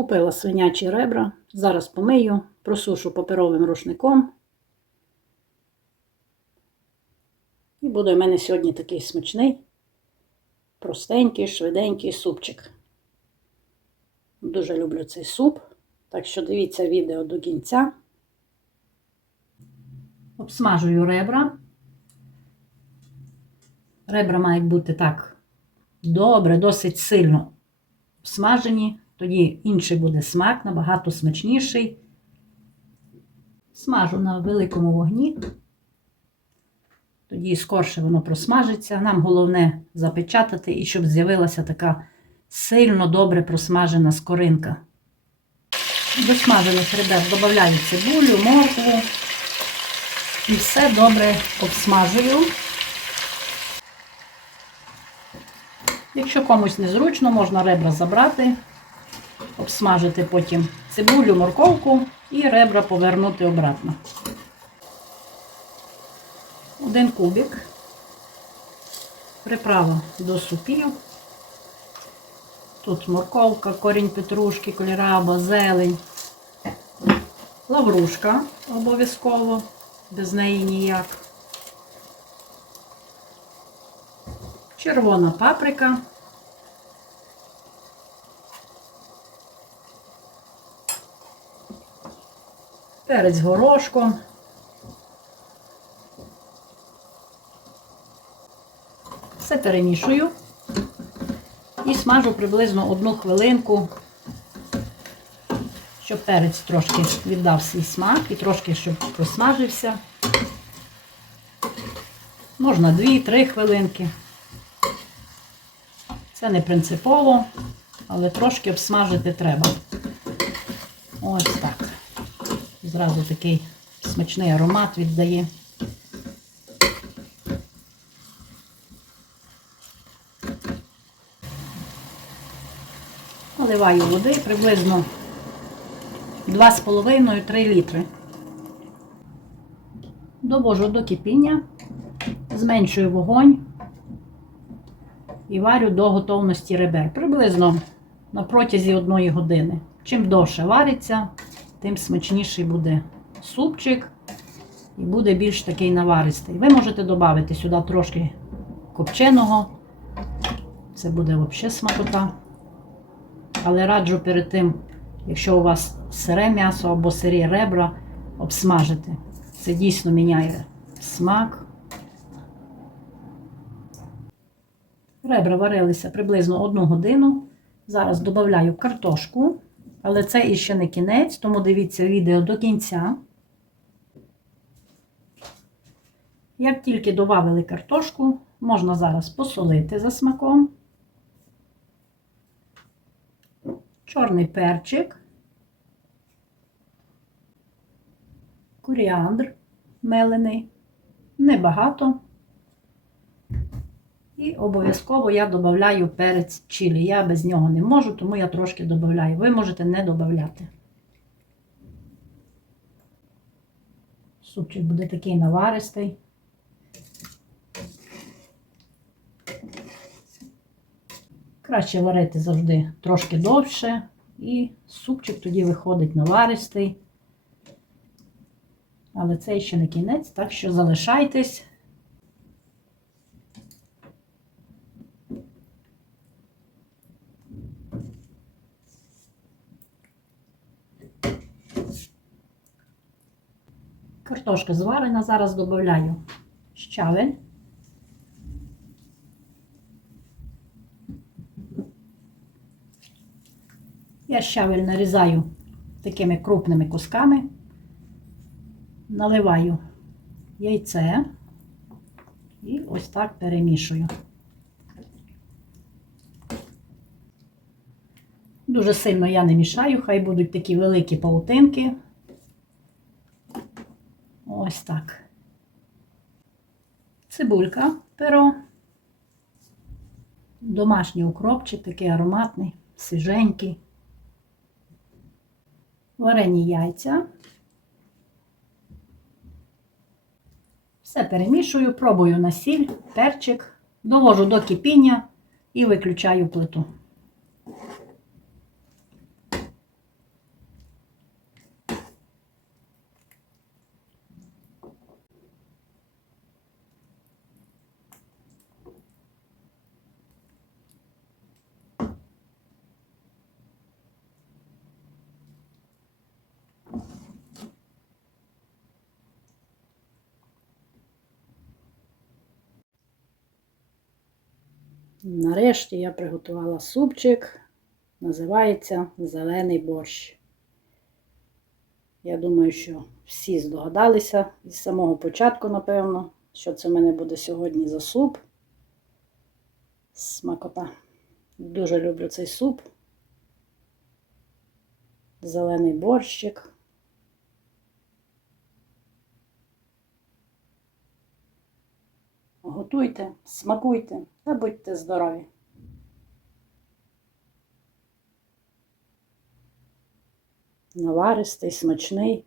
Купила свинячі ребра. Зараз помию, просушу паперовим рушником. І буде у мене сьогодні такий смачний, простенький, швиденький супчик. Дуже люблю цей суп, так що дивіться відео до кінця. Обсмажую ребра. Ребра мають бути так добре, досить сильно обсмажені. Тоді інший буде смак, набагато смачніший. Смажу на великому вогні. Тоді скорше воно просмажиться. Нам головне запечатати і щоб з'явилася така сильно добре просмажена скоринка. До смажених ребер додаю цибулю, моркву і все добре обсмажую. Якщо комусь незручно, можна ребра забрати, обсмажити потім цибулю, морковку і ребра повернути обратно. Один кубик. Приправа до супів. Тут морковка, корінь петрушки, кольраба, зелень. Лаврушка обов'язково, без неї ніяк. Червона паприка. Перець горошком. Все перемішую і смажу приблизно одну хвилинку, щоб перець трошки віддав свій смак і трошки, щоб просмажився. Можна 2-3 хвилинки. Це не принципово, але трошки обсмажити треба. Ось. Зразу такий смачний аромат віддає. Наливаю води приблизно 2,5-3 літри. Довожу до кипіння, зменшую вогонь і варю до готовності ребер. Приблизно на протязі одної години. Чим довше вариться, тим смачніший буде супчик і буде більш такий наваристий. Ви можете додати сюди трошки копченого. Це буде взагалі смакота. Але раджу перед тим, якщо у вас сире м'ясо або сирі ребра, обсмажити. Це дійсно міняє смак. Ребра варилися приблизно одну годину. Зараз додаю картошку, але це іще не кінець, тому дивіться відео до кінця. Як тільки додали картошку, можна зараз посолити за смаком. Чорний перчик, коріандр мелений, небагато. І обов'язково я додаю перець чилі. Я без нього не можу, тому я трошки додаю. Ви можете не додати. Супчик буде такий наваристий. Краще варити завжди трошки довше, і супчик тоді виходить наваристий. Але це ще не кінець, так що залишайтесь. Картошка зварена, зараз додаю щавель. Я щавель нарізаю такими крупними кусками, наливаю яйце і ось так перемішую. Дуже сильно я не мішаю, хай будуть такі великі паутинки. Ось так. Цибулька, перо, домашній укропчик, такий ароматний, свіженький варені яйця. Все перемішую, пробую на сіль, перчик, довожу до кипіння і виключаю плиту. Нарешті я приготувала супчик. Називається зелений борщ. Я думаю, що всі здогадалися із самого початку, напевно, що це в мене буде сьогодні за суп. Смакота. Дуже люблю цей суп. Зелений борщик. Готуйте, смакуйте та будьте здорові. Наваристий, смачний.